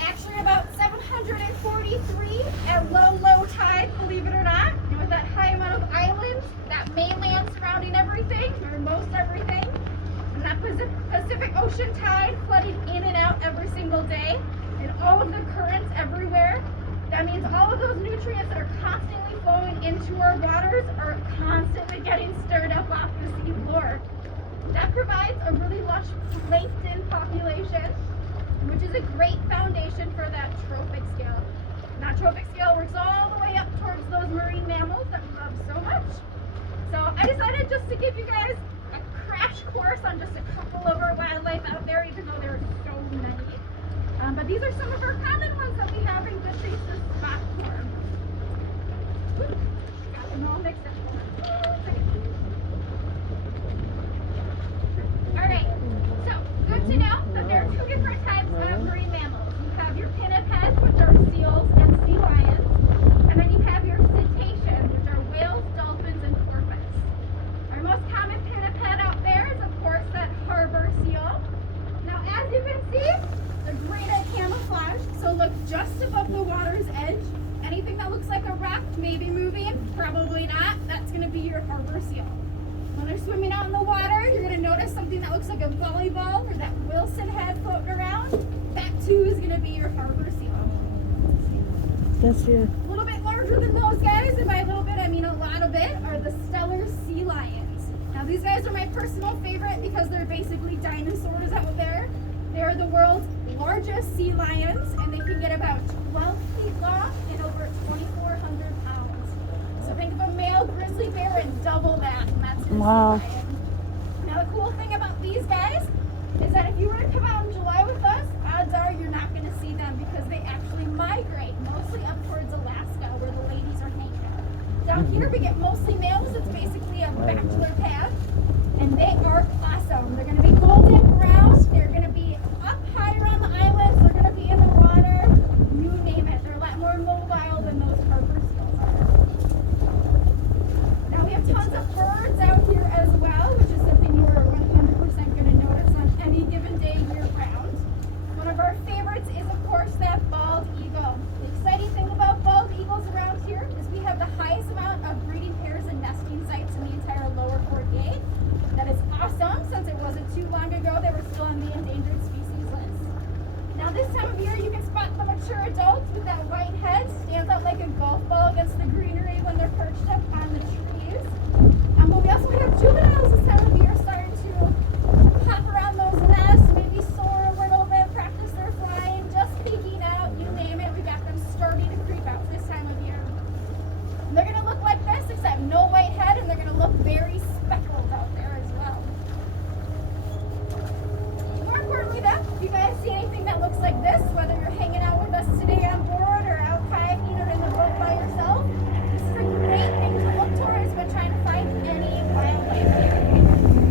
actually about 743 at low tide, believe it or not. And with that high amount of islands, that mainland surrounding everything, or most everything, and that Pacific Ocean tide flooding in and out every single day, and all of the currents everywhere, that means all of those nutrients that are constantly flowing into our waters are constantly getting stirred up off the seafloor. That provides a really lush plankton population, which is a great foundation for that trophic scale. And that trophic scale works all the way up towards those marine mammals that we love so much. So I decided just to give you guys a crash course on just a couple of our wildlife out there, even though there are so many. But these are some of our common ones that we have in good basis spot form. Got them all mixed up. Alright, so good to know that there are two different types of marine mammals. You have your pinnipeds, which are seals and sea lions, and then you have your cetaceans, which are whales, dolphins, and porpoise. Our most common pinniped out there is, of course, that harbor seal. Now, as you can see, they're great at camouflage, so look just above the water's edge. Anything that looks like a rock may be moving, probably not. That's going to be your harbor seal. When they're swimming out in the water, you're going to notice something that looks like a volleyball or that Wilson head floating around. That too is going to be your harbor seal. That's it. A little bit larger than those guys, and by a little bit I mean a lot of it, are the stellar sea lions. Now these guys are my personal favorite because they're basically dinosaurs out there. They're the world's largest sea lions, and they can get about 12 feet long and over 2,400 pounds. So think of a male grizzly bear and double that, and that's your Wow. sea lion. Now the cool thing about these guys is that if you were to come out in July with us, odds are you're not going to see them because they actually migrate mostly up towards Alaska where the ladies are hanging out. Down here we get mostly males. It's basically a bachelor pad, and they are awesome. They're going to be golden brown. They're going to be up higher on the islands. They're going to be in the water. You name it. They're a lot more mobile than those harbor seals are. Now we have tons of birds out here as well, which is something you are 100% going to notice on any given day year round. One of our favorites is, of course, that bald eagle. The exciting thing about bald eagles around here is we have the highest amount of breeding pairs and nesting sites in the entire lower 48. That is awesome, since it wasn't too long ago they were still on the endangered species list. Now this time of year you can spot the mature adults with that white head, stands out like a golf ball against the greenery when they're perched up on the trees. But we also have juveniles this time of year starting to hop around those nests, maybe soar a little bit, practice their flying, just peeking out, you name it. We got them starting to creep out this time of year. And they're going to look like this, except no white head, and they're going to look very speckled out there as well. More importantly though, if you guys see anything that looks like this, whether you're hanging out with us today on board or out kayaking or in the boat by yourself, this is a great thing to look towards when trying to find any wildlife here.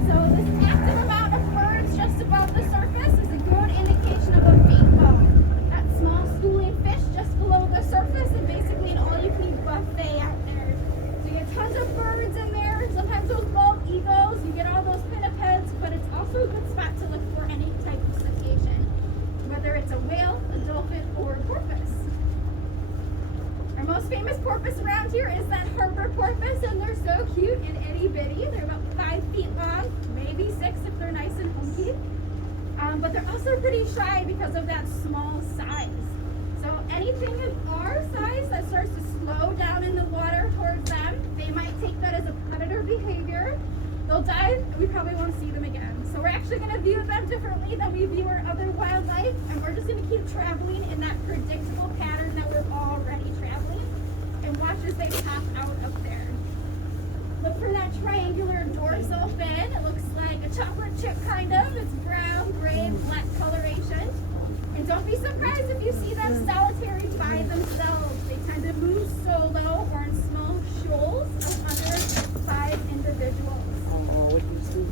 So this active amount of birds just above the surface is a good indication of a bait bone. That small schooling fish just below the surface and basically an all-you-can-eat buffet out there. So you get tons of birds in there, sometimes those bald eagles, you get all those pinnipeds, but it's also a good spot to look for any type of cetacean, whether it's a whale, a dolphin, or a porpoise. Our most famous porpoise around here is that Harper Porpoise, and they're so cute and itty-bitty. They're about 5 feet long, maybe 6 if they're nice and hunky. But they're also pretty shy because of that small size. So anything in our size that starts to slow down in the water towards them, they might take that as a predator behavior. They'll die, and we probably won't see them again. So we're actually going to view them differently than we view our other wildlife, and we're just going to keep traveling in that predictable pattern that we're already traveling, and watch as they pop out up there. Look for that triangular dorsal fin. It looks like a chocolate chip kind of. It's brown, gray, black coloration. And don't be surprised if you see them solitary by themselves. They tend to move solo or in small shoals of under 5 individuals. Oh, what do you see?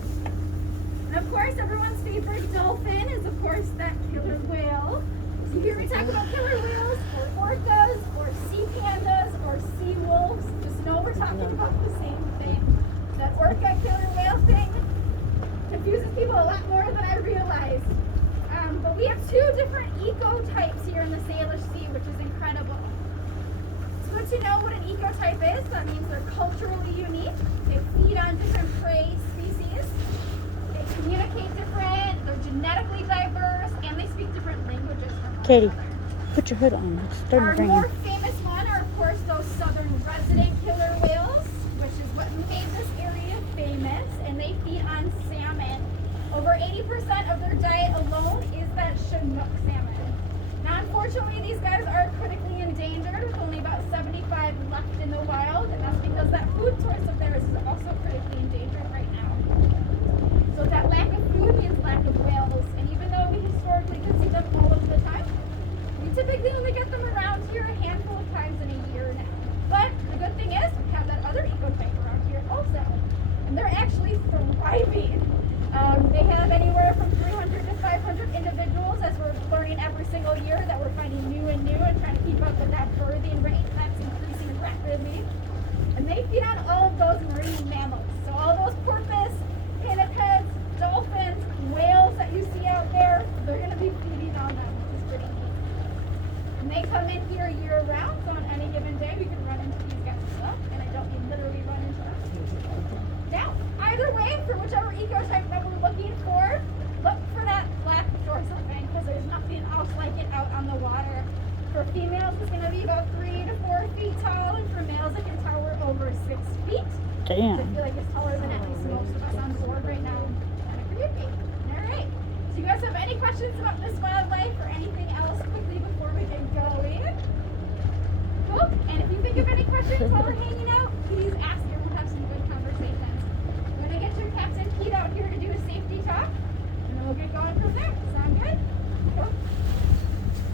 And of course, everyone's favorite dolphin is, of course, that killer whale. So you hear me talk about killer whales or orcas or sea pandas or sea wolves, just know we're talking about the same thing. That orca killer whale thing confuses people a lot more than I realized. But we have two different ecotypes here in the Salish Sea, which is incredible. It's good to know what an ecotype is. That means they're culturally unique. They feed on different prey species. They communicate different. They're genetically diverse, and they speak different languages from one Katie, another. put your hood on. It's Our starting to more rain. famous one are, of course, those southern resident killer whales, which is what made this area famous, and they feed on salmon. Over 80% of their diet alone is that Chinook salmon. Now, unfortunately, these guys are critically endangered, with only about 75 left in the wild, and that's because that food source of theirs is also critically endangered right now. So that lack of food means lack of whales, and even though we historically can see them all of the time, we typically only get them around here a handful of times in a year now. But the good thing is we have that other ecotype around here also, and they're actually thriving. They have anywhere from 300 to 500 individuals, as we're learning every single year that we're finding new and trying to keep up with that birthing rate that's increasing rapidly. And they feed on all of those marine mammals. So all those porpoise, pinnipeds, dolphins, whales that you see out there, they're going to be feeding on them, which is pretty neat. And they come in here year round, so on any given day we can run into these guys as well, and I don't mean literally run into them. Now, either way, for whichever ecotype that we're looking for, look for that black dorsal fin, because there's nothing else like it out on the water. For females, it's going to be about 3 to 4 feet tall, and for males, it can tower over 6 feet. I Damn. feel like it's taller than at least most of us on board right now. Kind of creepy. All right. So you guys have any questions about this wildlife or anything else